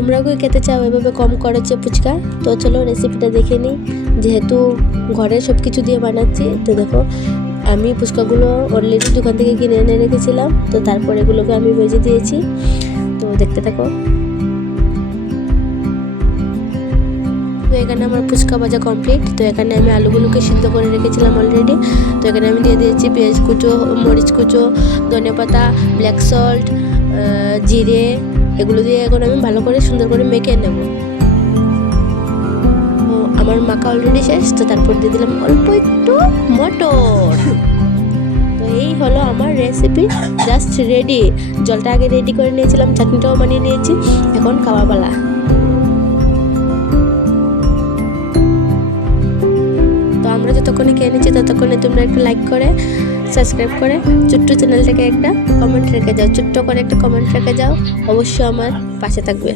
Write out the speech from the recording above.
তোমরাও কি খেতে চাও এভাবে কম খরচে ফুচকা? তো চলো রেসিপিটা দেখে নিই। যেহেতু ঘরে সব কিছু দিয়ে বানাচ্ছি, তো দেখো আমি ফুচকাগুলো অলরেডি দোকান থেকে কিনে এনে রেখেছিলাম, তো তারপর এগুলোকে আমি ভেজে দিয়েছি। তো দেখতে থাকো। তো এখানে আমার ফুচকা ভাজা কমপ্লিট। তো এখানে আমি আলুগুলোকে সিদ্ধ করে রেখেছিলাম অলরেডি। তো এখানে আমি দিয়ে দিয়েছি পেঁয়াজ কুচো, মরিচ কুচো, ধনেপাতা, ব্ল্যাক সল্ট, জিরে, এগুলো দিয়ে এখন আমি ভালো করে সুন্দর করে মেখে নেব। তো আমার মাখা অলরেডি শেষ। তো তারপর দিয়ে দিলাম অল্প একটু মটর। তো এই হলো আমার রেসিপি, জাস্ট রেডি। জলটা আগে রেডি করে নিয়েছিলাম, চাটনিটাও বানিয়ে নিয়েছি, এখন খাওয়া পালা। আমরা যতক্ষণে খেয়ে নিচ্ছি ততক্ষণে তোমরা একটা লাইক করে, সাবস্ক্রাইব করে ছোট্ট চ্যানেলটাকে একটা কমেন্ট রেখে যাও, ছোট্ট করে একটা কমেন্ট রেখে যাও, অবশ্যই আমার পাশে থাকবে।